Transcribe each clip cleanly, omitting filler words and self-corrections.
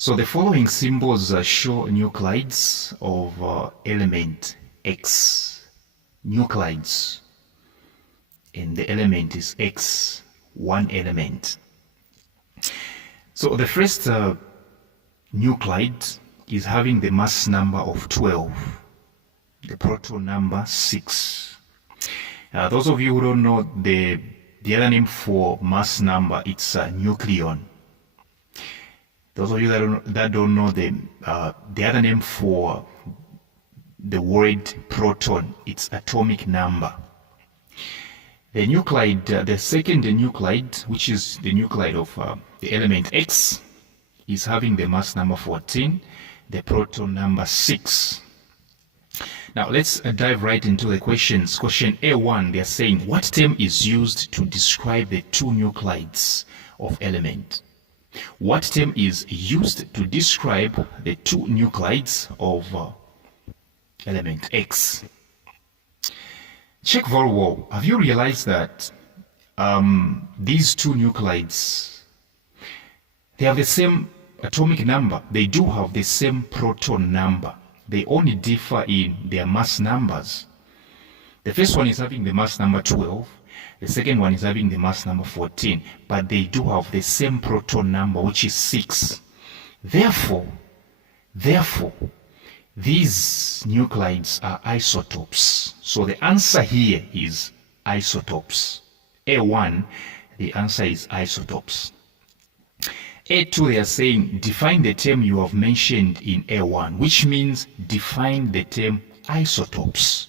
So the following symbols show nuclides of element X. Nuclides. And the element is X, one element. So the first nuclide is having the mass number of 12, the proton number 6. Those of you who don't know the other name for mass number, it's nucleon. Those of you that don't know the other name for the word proton, it's atomic number. The nuclide, the second nuclide, which is the nuclide of the element X, is having the mass number 14, the proton number 6. Now let's dive right into the questions. Question A1, they're saying, what term is used to describe the two nuclides of element? What term is used to describe the two nuclides of element X? Check very well. Have you realized that these two nuclides, they have the same atomic number? They do have the same proton number. They only differ in their mass numbers. The first one is having the mass number 12. The second one is having the mass number 14. But they do have the same proton number, which is 6. Therefore, these nuclides are isotopes. So the answer here is isotopes. A1, the answer is isotopes. A2, they are saying, define the term you have mentioned in A1, which means define the term isotopes.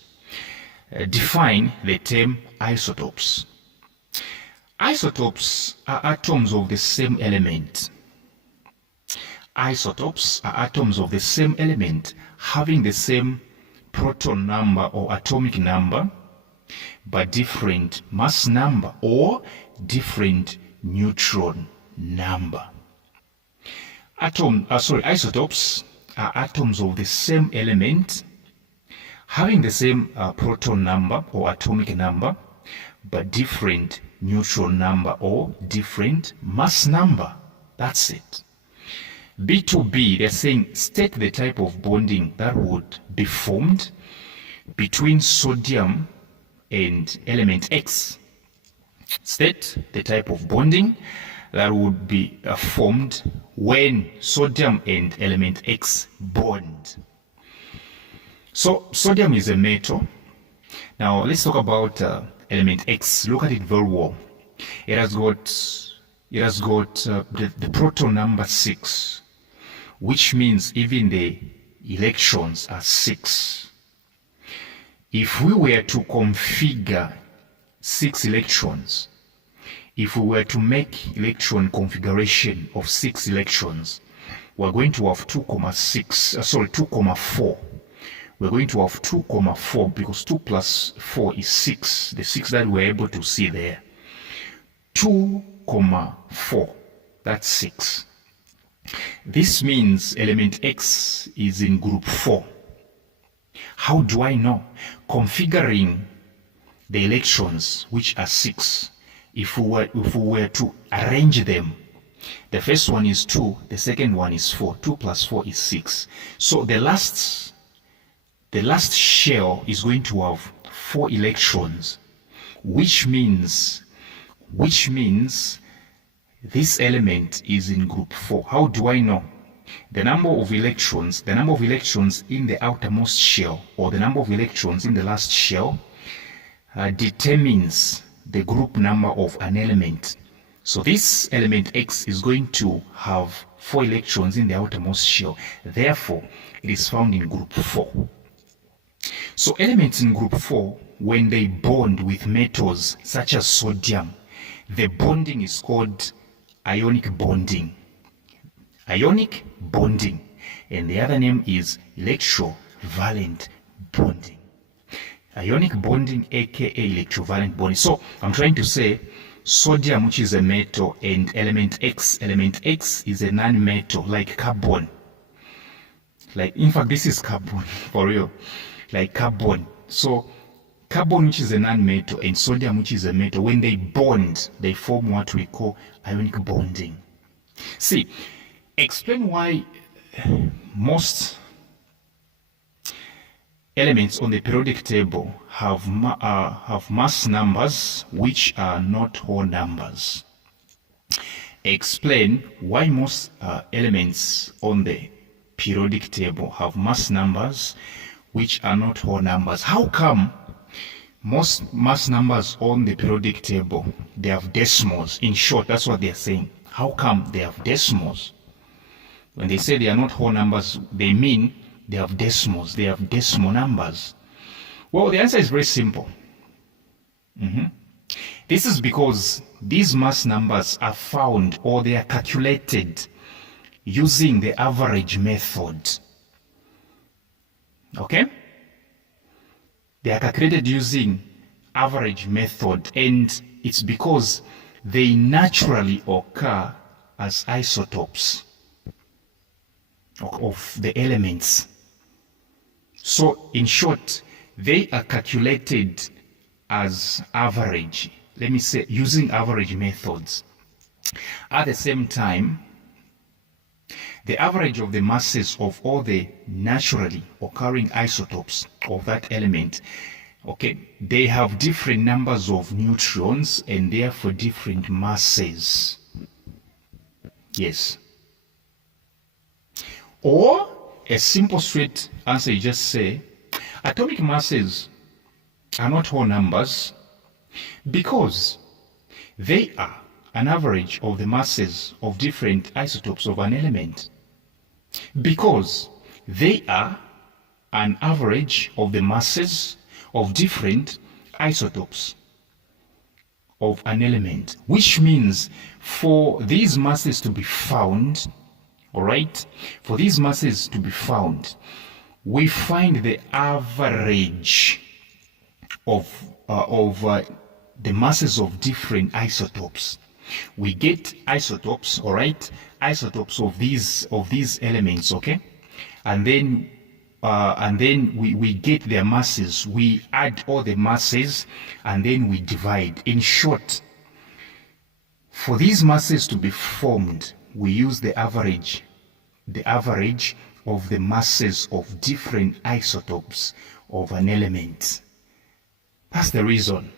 Define the term isotopes. Isotopes are atoms of the same element. Isotopes are atoms of the same element having the same proton number or atomic number, but different mass number or different neutron number. Isotopes are atoms of the same element having the same proton number or atomic number, but different neutron number or different mass number. That's it. B2B, they're saying, state the type of bonding that would be formed between sodium and element X. State the type of bonding that would be formed when sodium and element X bond. So sodium is a metal. Now let's talk about element X. Look at it very well. It has got the proton number 6, which means even the electrons are 6. If we were to configure 6 electrons, if we were to make electron configuration of 6 electrons, we're going to have 2,4. We're going to have 2,4 because 2 plus 4 is 6. The 6 that we're able to see there. 2,4. That's 6. This means element X is in group 4. How do I know? Configuring the electrons, which are 6, if we were to arrange them, the first one is 2, the second one is 4. 2 plus 4 is 6. So the last shell is going to have 4 electrons, which means this element is in group 4. How do I know? The number of electrons in the outermost shell, or the number of electrons in the last shell, determines the group number of an element. So this element X is going to have 4 electrons in the outermost shell. Therefore, it is found in group 4. So elements in group 4, when they bond with metals such as sodium, the bonding is called ionic bonding. Ionic bonding. And the other name is electrovalent bonding. Ionic bonding, aka electrovalent bonding. So I'm trying to say sodium, which is a metal, and element X is a non-metal, like carbon. Like, in fact, this is carbon for real, like carbon. So carbon, which is a non-metal, and sodium, which is a metal, when they bond, they form what we call ionic bonding. See, Explain why most elements on the periodic table have mass numbers which are not whole numbers. Explain why most elements on the periodic table have mass numbers which are not whole numbers. How come most mass numbers on the periodic table, they have decimals? In short, that's what they're saying. How come they have decimals? When they say they are not whole numbers, they mean they have decimals. They have decimal numbers. Well, the answer is very simple. This is because these mass numbers are found, or they are calculated using the average method. Okay? They are calculated using average method, and it's because they naturally occur as isotopes of the elements. So in short, they are calculated as average, let me say, using average methods. At the same time, the average of the masses of all the naturally occurring isotopes of that element, okay, they have different numbers of neutrons and therefore different masses. Yes. Or a simple straight answer, you just say atomic masses are not whole numbers because they are an average of the masses of different isotopes of an element. Because they are an average of the masses of different isotopes of an element, which means for these masses to be found, all right, for these masses to be found, we find the average of the masses of different isotopes. We get isotopes, all right, isotopes of these elements, okay, and then we get their masses. We add all the masses and then we divide. In short, for these masses to be formed, we use the average of the masses of different isotopes of an element. That's the reason.